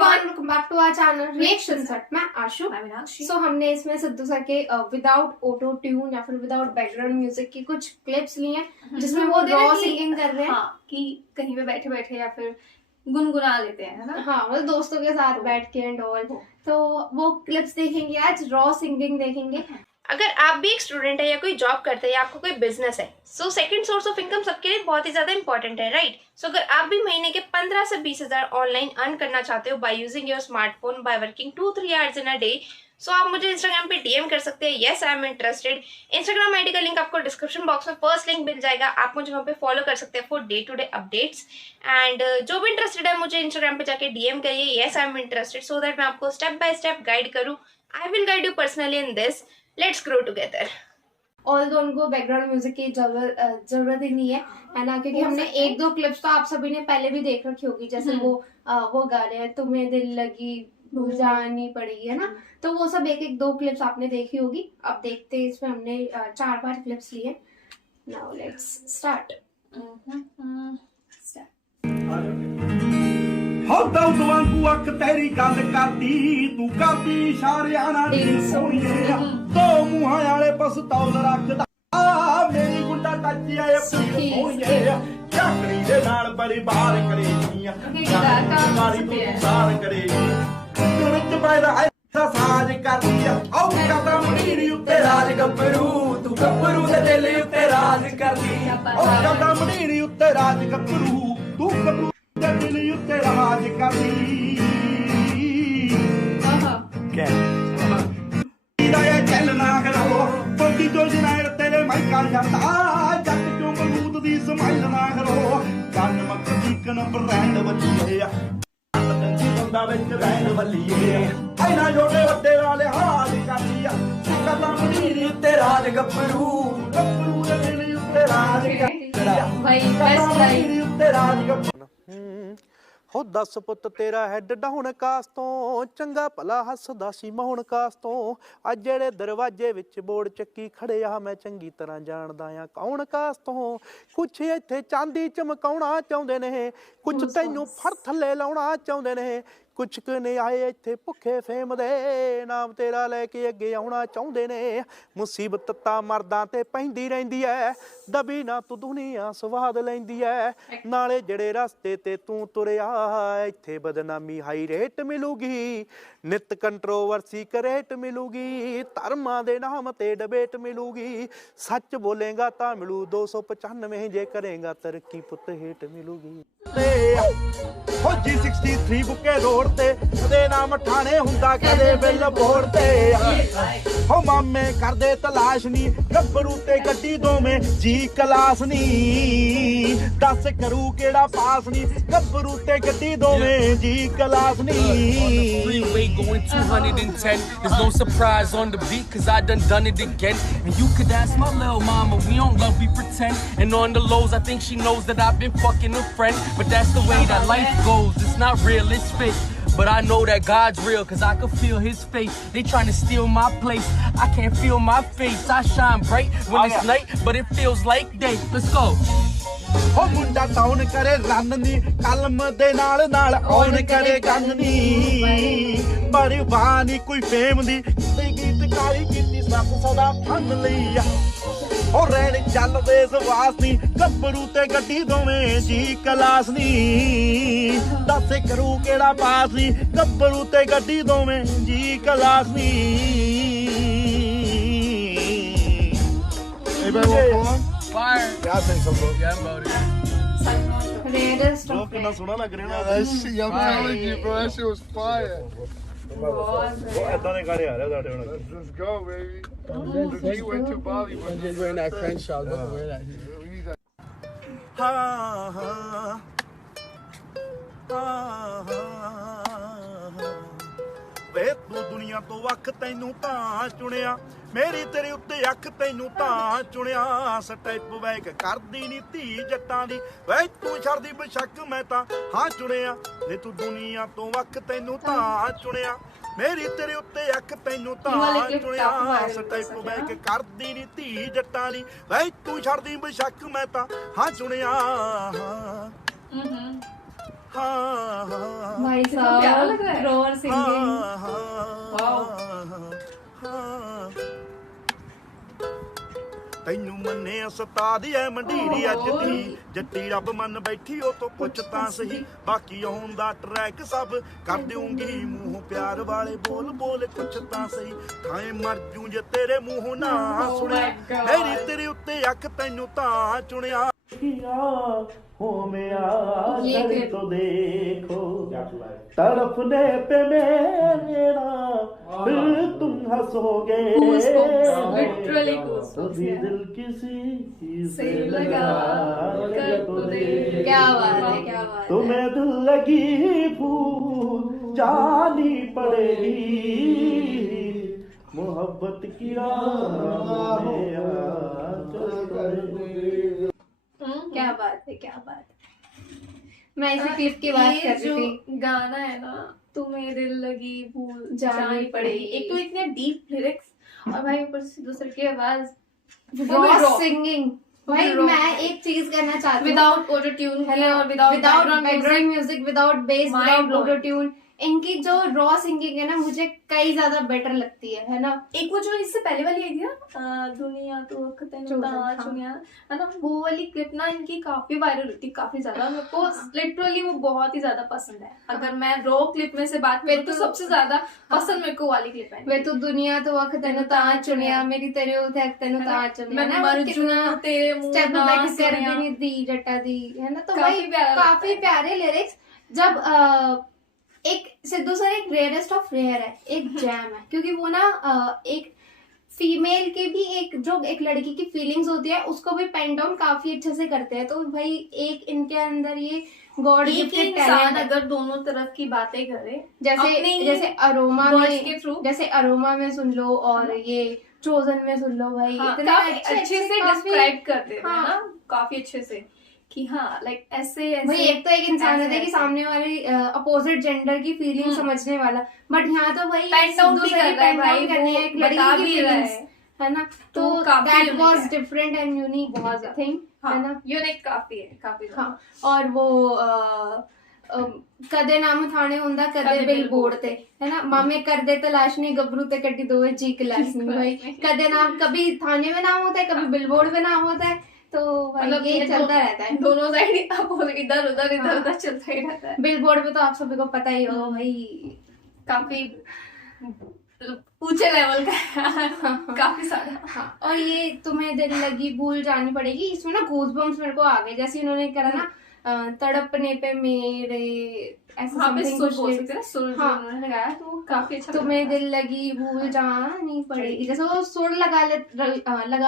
Everyone, welcome back to our channel reaction set. मैं आशु, मैं Meenakshi. So हमने इसमें सिद्धू सर के विदाउट ऑटो ट्यून या फिर विदाउट बैकग्राउंड म्यूजिक की कुछ क्लिप्स ली हैं जिसमें वो रॉ सिंगिंग कर रहे हैं। हाँ, कि कहीं पे बैठे बैठे या फिर गुनगुना लेते हैं, है ना। हाँ, मतलब दोस्तों के साथ बैठ के एंड ऑल। तो वो क्लिप्स देखेंगे आज, रॉ सिंगिंग देखेंगे। अगर आप भी एक स्टूडेंट है या कोई जॉब करते हैं या आपको कोई बिजनेस है, so second source of income सबके लिए बहुत ही ज्यादा इंपॉर्टेंट है, राइट। सो अगर आप भी महीने के 15 से 20 हजार ऑनलाइन अर्न करना चाहते हो by using your smartphone by working 2-3 hours in a day, so आप मुझे इंस्टाग्राम पे डीएम कर सकते हैं। Yes, I am interested. Instagram ID का लिंक आपको डिस्क्रिप्शन बॉक्स में फर्स्ट लिंक मिल जाएगा। आप मुझे वहाँ पे फॉलो कर सकते हैं for day to day updates. And जो भी इंटरेस्टेड है मुझे इंस्टाग्राम पे जाके डीएम करिए, yes I am interested, so that मैं आपको स्टेप बाय स्टेप गाइड करूँ। I will guide you personally in this. Let's grow together. Although उनको बैकग्राउंड म्यूजिक की जरूरत ही नहीं है ना, क्योंकि हमने एक दो क्लिप्स तो आप सभी ने पहले भी देख रखी होगी। जैसे वो गा रहे हैं तुम्हें दिल लगी भूल जानी पड़ेगी, है ना। तो वो सब एक एक दो क्लिप्स आपने देखी होगी। अब देखते हैं, इसमें हमने 4 क्लिप्स लिए। Now let's start. होदा वांगू अख तेरी गल करदी तू करदी इशारियां नाल सोहणीए दो मुहां वाले पस्तौल रखदा मेरी गुंडा टच आए सोहणीए चाकरी दे नाल बड़ी बार करेगी मारी तू सार करेगी विच पैदा ऐसा साज करदी औ कदा मनीरी उत्ते राज गब्बरू तू गब्बरू दे दिल उत्ते राज करदी औ कदा मनीरी उत्ते राज गब्बरू तू गब्बरू दिल उत्ते राज करदी चलना करो पति जो जनायर तेरे माइका जाता जट क्यों मलूद दी समाइल ना करो गन मक चिकन ब्रांड बल्लीए बंदा विच रैन बल्लीए ऐना जोड़े वड्डे वाले हाल करदी कदा मनीरी उत्ते राज गब्बरू गब्बरू दे दिल उत्ते राज करदी भाई बेस्ट भाई उत्ते राज गब्बरू हो 10 पुੱਤ ਤੇਰਾ ਹੈਡ ਡਾਉਣ ਕਾਸ ਤੋਂ ਚੰਗਾ ਭਲਾ ਹੱਸਦਾ ਸੀ ਮੌਣ ਕਾਸ ਤੋਂ ਅੱਜ ਜਿਹੜੇ ਦਰਵਾਜ਼ੇ ਵਿੱਚ ਬੋਰਡ ਚੱਕੀ ਖੜਿਆ ਮੈਂ ਚੰਗੀ ਤਰ੍ਹਾਂ ਜਾਣਦਾ ਆ ਕੌਣ ਕਾਸ ਤੋਂ ਕੁਛ ਇੱਥੇ ਚਾਂਦੀ ਚਮਕਾਉਣਾ ਚਾਹੁੰਦੇ ਨੇ ਕੁਛ ਤੈਨੂੰ ਫੜ ਥੱਲੇ ਲਾਉਣਾ ਚਾਹੁੰਦੇ ਨੇ ਕੁਛ ਕੁ ਨੇ ਆਏ ਇੱਥੇ ਭੁੱਖੇ ਫੇਮ ਦੇ ਨਾਮ ਤੇਰਾ ਲੈ ਕੇ ਅੱਗੇ ਆਉਣਾ ਚਾਹੁੰਦੇ ਨੇ ਮੁਸੀਬਤ ਤਾਂ ਮਰਦਾਂ ਤੇ ਪੈਂਦੀ ਰਹਿੰਦੀ ਐ ਦਬੀ ਨਾ ਤੂੰ ਦੁਨੀਆ ਸਵਾਦ ਲੈਂਦੀ ਐ ਨਾਲੇ ਜਿਹੜੇ ਰਸਤੇ ਤੇ ਤੂੰ ਤੁਰਿਆ ਇੱਥੇ ਬਦਨਾਮੀ ਹਾਈ ਰੇਟ ਮਿਲੂਗੀ ਨਿਤ ਕੰਟਰੋਵਰਸੀ ਕਰੇਟ ਮਿਲੂਗੀ ਧਰਮਾਂ ਦੇ ਨਾਮ ਤੇ ਡਿਬੇਟ ਮਿਲੂਗੀ ਸੱਚ ਬੋਲੇਗਾ ਤਾਂ ਮਿਲੂ 295 ਜੇ ਕਰੇਗਾ ਤਰੱਕੀ ਪੁੱਤ ਹੇਟ ਮਿਲੂਗੀ ਹੋ G63 ਬੁੱਕੇ ਰੋਡ ਤੇ ਕਦੇ ਨਾ ਮਠਾਣੇ ਹੁੰਦਾ ਕਦੇ ਬਿੱਲ ਬੋਰਡ ਤੇ ਹੋ ਮਾਮੇ ਕਰਦੇ ਤਲਾਸ਼ ਨੀ ਗੱਭਰੂ ਤੇ ਗੱਡੀ ਦੋਵੇਂ ਜੀ ਕਲਾਸ ਨੀ ਦੱਸ ਕਰੂ ਕਿਹੜਾ ਪਾਸ ਨੀ ਗੱਭਰੂ ਤੇ ਗੱਡੀ ਦੋਵੇਂ ਜੀ ਕਲਾਸ ਨੀ Going 210. There's no surprise on the beat, cause I done it again. And you could ask my little mama, we don't love, we pretend. And on the lows, I think she knows that I've been fucking a friend. But that's the way that life goes, it's not real, it's fake. But I know that God's real, cause I can feel his face. They trying to steal my place, I can't feel my face. I shine bright when it's night, but it feels like day. Let's go. ਹੋ ਮੁੰਡਾ town ਕਰੇ run ਨੀ ਕਲਮ ਦੇ ਨਾਲ ਨਾਲ on ਕਰੇ gun ਨੀ ਪਰਵਾਹ ਨੀ ਕੋਈ ਫੇਮ ਦੀ ਤੇ ਗੀਤਕਾਰੀ ਕੀਤੀ ਸੱਤ ਸਦਾ ਫਨ ਲਈ ਹੋ ਰਹਿਣ ਚੱਲਦੇ ਸਵਾਸ ਨੀ ਗੱਭਰੂ ਤੇ ਗੱਡੀ ਦੋਵੇਂ ਜੀ ਕਲਾਸ ਨੀ ਦੱਸ ਕਰੂ ਕਿਹੜਾ ਪਾਸ ਨੀ ਗੱਭਰੂ ਤੇ ਗੱਡੀ ਦੋਵੇਂ ਜੀ ਕਲਾਸ ਨੀ Fire. Yeah, I think so, bro. Yeah, I'm about it. Rarest Bro, of कितना सुना लग रहा है That shit, I'm telling you, bro, that shit was fire. ਉਹ ਏਦਾਂ ਦੇ ਗਾਣੇ ਆ ਰਹੇ ਸਾਡੇ ਹੁਣ Let's go, baby. We went to Bali. I'm just wearing that Crenshaw. Let's wear that. We need that. ਹਾਂ ਹਾਂ ਵੇ ਤੂੰ ਦੁਨੀਆ ਤੋਂ ਵੱਖ ਤੈਨੂੰ ਤਾਂ ਚੁਣਿਆ ਮੇਰੀ ਤੇਰੇ ਉੱਤੇ ਅੱਖ ਤੈਨੂੰ ਤਾਂ ਚੁਣਿਆ ਸਟੈਪ ਬੈਕ ਕਰਦੀ ਨੀ ਧੀ ਜੱਟਾਂ ਦੀ ਵੇ ਤੂੰ ਛੱਡਦੀ ਬਸ਼ੱਕ ਮੈਂ ਤਾਂ ਹਾਂ ਚੁਣਿਆ ਨੇ ਤੂੰ ਦੁਨੀਆ ਤੋਂ ਵੱਖ ਤੈਨੂੰ ਤਾਂ ਚੁਣਿਆ ਮੇਰੀ ਤੇਰੇ ਉੱਤੇ ਅੱਖ ਤੈਨੂੰ ਤਾਂ ਚੁਣਿਆ ਸਟੈਪ ਬੈਕ ਕਰਦੀ ਨੀ ਧੀ ਜੱਟਾਂ ਦੀ ਵੇ ਤੂੰ ਛੱਡਦੀ ਬਸ਼ੱਕ ਮੈਂ ਤਾਂ ਹਾਂ ਚੁਣਿਆ हाँ हाँ भाई साहब प्यारा लग रहा है। रॉ सिंगिंग ਤੈਨੂੰ ਮੰਨਿਆ ਸਤਾਦੀ ਐ ਮੰਡੀਰੀ ਅੱਜ ਦੀ ਜੱਟੀ ਰੱਬ ਮੰਨ ਬੈਠੀ ਉਹ ਤੋਂ ਪੁੱਛ ਤਾਂ ਸਹੀ ਬਾਕੀ ਆਉਣ ਦਾ ਟਰੈਕ ਸਭ ਕਰ ਦਿਉਂਗੀ ਮੂੰਹ ਪਿਆਰ ਵਾਲੇ ਬੋਲ ਬੋਲ ਕੁਛ ਤਾਂ ਸਹੀ ਖਾਏ ਮਰ ਜੂ ਜੇ ਤੇਰੇ ਮੂੰਹ ਨਾ ਸੁਣਿਆ ਮੇਰੀ ਤੇਰੇ ਉੱਤੇ ਅੱਖ ਤੈਨੂੰ ਤਾਂ ਚੁਣਿਆ हो मेरा ये घर clip। तो देखो तड़पने पे मेरा फिर तुम हंसोगे लिटरली कभी दिल किसी से लगा कर तो देख। क्या बात है, क्या बात है। तुम्हें दिल लगी फूल जानी पड़ेगी मोहब्बत की राह में क्या बात है, क्या बात है। मैं इसी क्लिप की बात ये कर रही जो थी। गाना है ना, तुम्हें दिल लगी भूल जानी पड़ेगी। एक तो इतने डीप लिरिक्स और भाई ऊपर से दूसरे की आवाज रॉ सिंगिंग भाई raw। मैं एक चीज कहना चाहती हूँ विदाउट ऑटो ट्यून और without background music, without base, Mind without blowing। Auto tune, इनकी जो रॉ सिंगिंग है ना मुझे कई ज्यादा बेटर लगती है ना। एक वो जो इससे पहले वाली आई थी ना, दुनिया तो चुनिया, हाँ। चुनिया है ना, वो वाली क्लिप ना इनकी काफी वायरल हुई थी, काफी ज्यादा। मेरे को लिटरली वो बहुत ही ज्यादा पसंद है। अगर मैं रॉ क्लिप में से बात करूं तो सबसे ज्यादा पसंद मेरे को वाली क्लिप है। वे तो दुनिया तो वक्त तेनु ता चुनिया, मेरी तेरे उते तेनु ता चुनिया मैं ना, मर जूं तेरे मुंह स्टेप ना बैक कर सुनिया। दी दी जट्टा दी है ना। तो काफी भाई प्यारा लगता काफी है। प्यारे लिरिक्स। जब एक सिद्धू सर एक रेयरेस्ट ऑफ रेयर है, एक जैम है, क्योंकि वो ना एक फीमेल के भी एक लड़की की फीलिंग्स होती है उसको भी पेन डाउन काफी अच्छे से करते हैं। तो भाई एक इनके अंदर ये गॉड एक गिफ्टेड इंसान टैलेंट है। अगर दोनों तरफ की बातें करे, जैसे अपने ही जैसे अरोमा words में के through। जैसे अरोमा में सुन लो और ये चोजन में सुन लो भाई, हाँ, इतने काफी अच्छे से काफी- डिस्क्राइब करते हैं हाँ। ना, काफी अच्छे से कि हाँ लाइक ऐसे भाई ऐसे एक तो एक इंसान होता है कि ऐसे- सामने वाले अपोजिट जेंडर की फीलिंग समझने वाला, बट यहाँ तो भाई पेन डाउन भी दूसरे कर रहा है pen down भाई, करने वो हैं, एक बता लड़की की भी रहा feelings, है ना। तो तो काफी दैट unique वाज है। डिफरेंट एंड यूनिक बहुत ज्यादा। थिंग, हाँ, है ना। यूनिक काफी है, काफी ज्यादा। हाँ, और वो कदे नाम थाने हुंदा कदे बिल बोर्ड ते, है ना। मामे कर दे तलाश नहीं गबरू ते कटी दो जी क्लास नहीं भाई। कदे नाम कभी थाने में नाम होता है, कभी बिल बोर्ड में नाम होता है। तो भाई मतलब ये चलता रहता है दोनों साइड इधर उधर इधर उधर चलता ही रहता है। बिल बोर्ड पे तो आप सभी को पता ही होगा भाई। काफी ऊंचे लेवल का है, काफी सारा। हाँ, और ये तुम्हें दिल लगी भूल जानी पड़ेगी, इसमें ना गूज़बम्प्स मेरे को आ गए। जैसे इन्होंने करा ना तड़पने पे मेरे ऐसे वहाँ पे something सुर कुछ बोल lyrics। सकते हैं ना, सुर जो हाँ। उन्होंने लगाया तो वो काफी अच्छा तुम्हें लगा। दिल लगी भूल जानी पड़ेगी, जैसे वो सुर लगा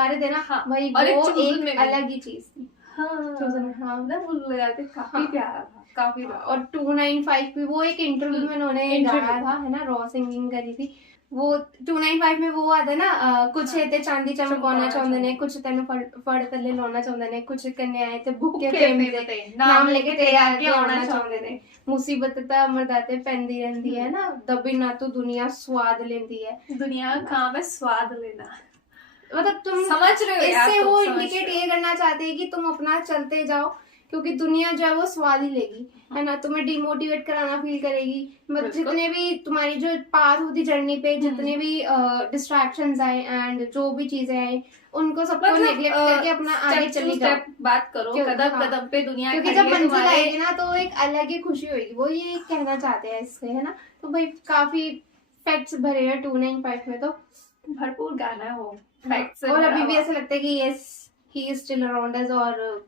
रहे थे ना। हाँ, भाई और एक वो चुगल एक में भी। अलग ही चीज थी। हाँ, चुगल में, हाँ। ना वो लगाते काफी हाँ। प्यारा था, काफी प्यारा। और 295 पे वो एक इंटरव्यू में उन्होंने Interview। गाया था, है ना, रॉ सिंगिंग करी थी। वो 295 में वो आता ना कुछ है ते चांदी चमकाना चाहते ने, कुछ तेन फड़ तले लाना चाहते ने, कुछ कन्या आए ते भूखे फेमदे ते, नाम लेके तेरे आगे आना चाहते ने, मुसीबत ता मरदाते पैंदी रहंदी है ना, दबी ना तो दुनिया स्वाद लेंदी है। दुनिया कहाँ में स्वाद लेना, मतलब तुम समझ रहे हो यार, इससे तुम वो समझ इंडिकेट रहे हो। ये करना चाहते हैं कि तुम अपना चलते जाओ, क्योंकि दुनिया जो है वो स्वाद ही लेगी, है ना। तुम्हें डिमोटिवेट कराना फील करेगी। मतलब बिल्कुल। जितने भी तुम्हारी जो पाथ होती जर्नी पे जितने भी डिस्ट्रैक्शंस आए एंड जो भी चीजें आए उनको सबको नेग्लेक्ट करके अपना आगे चली जाओ। बात करो, कदम हाँ। कदम पे दुनिया क्योंकि खड़ी जब है मंजिल तुम्हारे। आएगी ना तो एक अलग ही खुशी होगी, वो ये कहना चाहते हैं इससे, है ना। तो भाई काफी फैक्ट्स भरे हैं 295 में, तो भरपूर गाना है वो, हाँ, facts से और भरा अभी भी हुआ। ऐसा लगता है कि yes he is still around us, और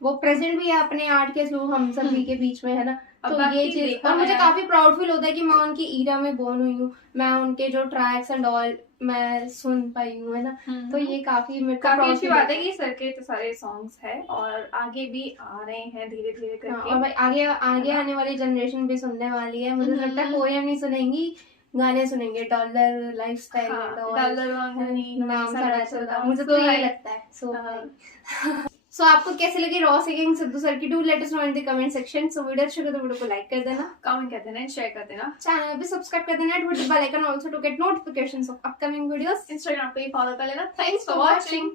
वो प्रेजेंट भी है अपने आर्ट के थ्रू हम सभी के बीच में, है ना। अब तो बाकी ये चीज, देखा और मुझे है। काफी प्राउड फील होता है कि मैं उनकी ईरा में बोर्न हुई हूँ, मैं उनके जो ट्रैक्स एंड ऑल मैं सुन पाई हूँ, है ना। तो ये काफी मेरे को काफी proud अच्छी feel बात है होता कि सर के तो सारे सॉन्ग्स है और आगे भी आ रहे हैं धीरे धीरे हाँ, करके। और भाई आगे आगे आने वाली जनरेशन भी सुनने वाली है। मुझे लगता है पोएम नहीं सुनेंगी, गाने सुनेंगे, dollar lifestyle and all, dollar Vangani, नाम सारा सारा चलता चलता, है। मुझे तो So यही है। लगता है। सो हाँ। सो आपको कैसी लगी रॉ सिंगिंग सिद्धू सर की? Do let us know in the comment section. So video अच्छी लगे तो वीडियो को लाइक कर देना, कमेंट कर देना, शेयर कर देना, चैनल भी सब्सक्राइब कर देना, hit the bell icon also to get notifications of upcoming videos. Instagram पे फॉलो कर लेना। Thanks for watching.